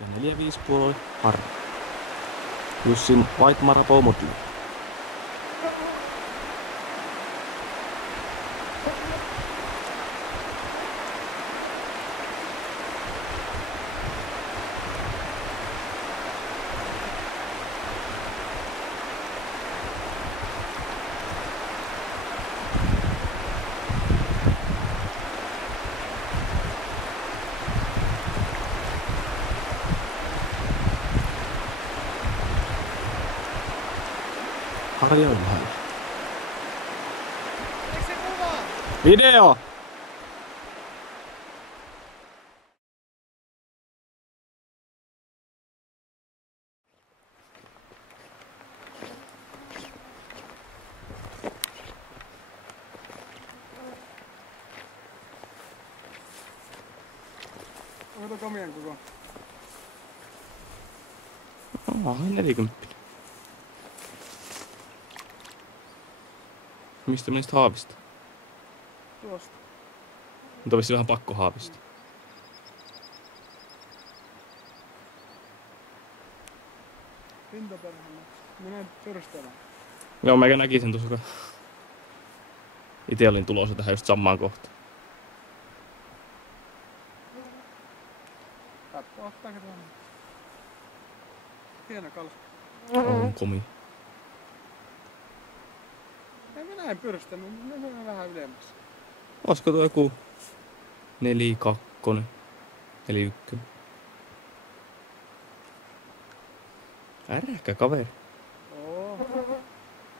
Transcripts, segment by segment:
Ja 4-5 puolue Harri. Jussin White Marathon Motyy. Harri on lähellä. Video! Onko tuo komien koko? Onhan 40. Mistä menisit haavista? Tuosta. Mutta olisi vähän pakko haavista. Pintaperhana. Minä pyrstelen. Joo, meikä näki sen tuossa. Ite olin tulossa tähän just samaan kohtaan. Tappo ottaako tuonne? Hieno kala. On komi. Ei minä en pyrstänyt, ne mennään vähän ylemmäs. Olisiko tuo joku 4-2, 4-1? Ärhkä kaveri. Oo.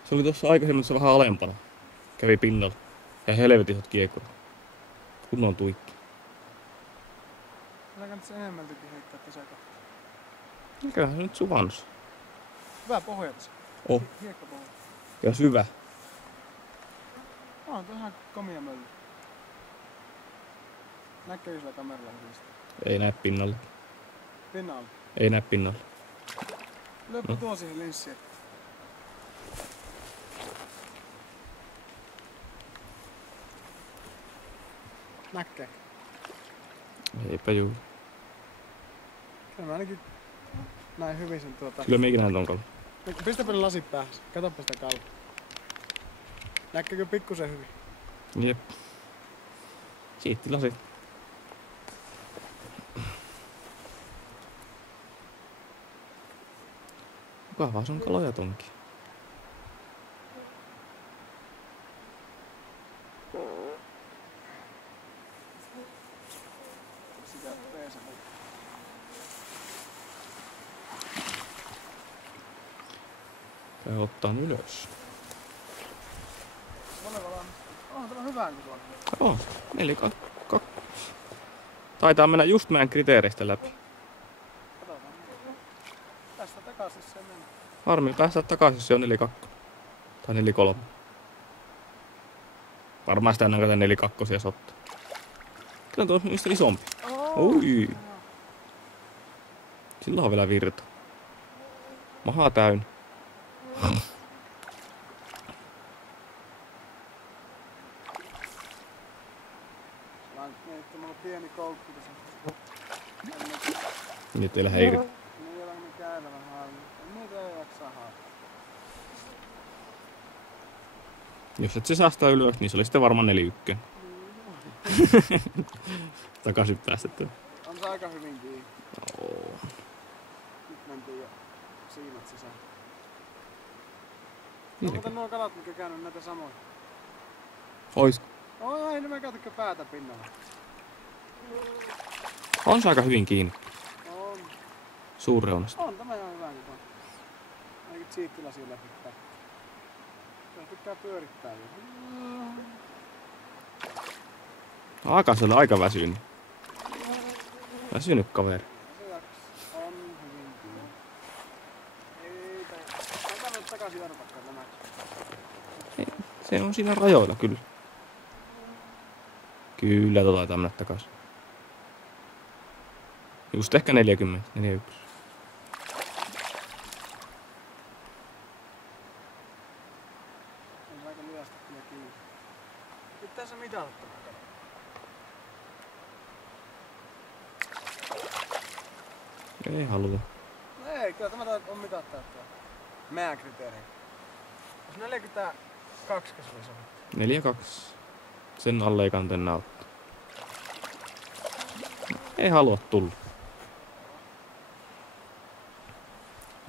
Se oli tuossa aikaisemmin tuossa vähän alempana. Kävi pinnalla. Ja helvetin isot kiekurat. Kunnon tuikki. Sä kannattais enemmältäkin heittää tässä kohtaa. Mikähän se nyt suvannus? Hyvä pohja tässä. Oh. Hiekkapohja. Ja syvä. On tuo ihan komia mölly. Näkyy sillä kameralla hyvistä. Ei näe pinnalla. Pinnalla. Ei näe pinnalla. Löppä tuo siihen linssiin. Näkee. Eipä juu. Kyllä mä ainakin näin hyvin sen Kyllä meikin näin ton kalan. Pistäpä lasit päähän. Katoppa sitä kalaa. Näkyykö pikkusen hyvin? Jep. Siitti lasit. Mukavaa sun kaloja tonkin. Sitä peesä. Käy ottaa ylös. Onhan tämä hyvä kun tuolla. Oo, 4-2. Taitaa mennä just meidän kriteereistä läpi. Katsotaan. Tästä takaisin se menee. Harmi päästä takaisin, jos se on 4-2. Tai 4-3. Varmaan sitä ennen kuin 4-2 sottaa. Kyllä tuo on niistä isompi. Oi. Sillä on vielä virta. Maha täynnä. Mulla on pieni koukku tässä. Nyt teillä häiri. Ne ei ole ne käydä vähän harmi. Niitä ei jaksaa haastaa. Jos et se saa sitä ylös, niin se oli sitten varmaan 4-1. Takaisin päästetty. On se aika hyvin kiinni. Oo. Nyt mentiin jo siimat sisään. Niin Onko nuo kalat, mitkä käynyt näitä samoja? Ois. Ei ne mä käytäkö päätä pinnalla. On se aika hyvin kiinni. On. Suurreunasta. On tämä ihan hyvä nyt on. Ainakin tsiittilasia läpi päin. Se tykkää pyörittää jo. Akasella aika väsynyt. Väsynyt kaveri. Se jaksaa. On hyvin kiinni. Ei tää nyt takaisin arvakkaan tämä. Se on siinä rajoilla kyllä. Kyllä taitaa mennä takaisin. Just ehkä 40, 41. On aika liasta kyllä kiinni. Pitää se mitata tämä kala. Ei halua. No ei, kyllä tämä on mitattu. Meidän kriteeri. Jos 42 se oli sovittu. 4-2. Sen alle ei kannata enää ottaa. Ei halua tulla.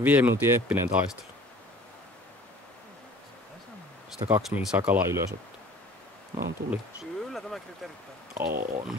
5 minuutin eeppinen taistelu. Sitä 2 min saa kalaa ylös ottaa. No tuli. Kyllä tämä kriteerittää. On.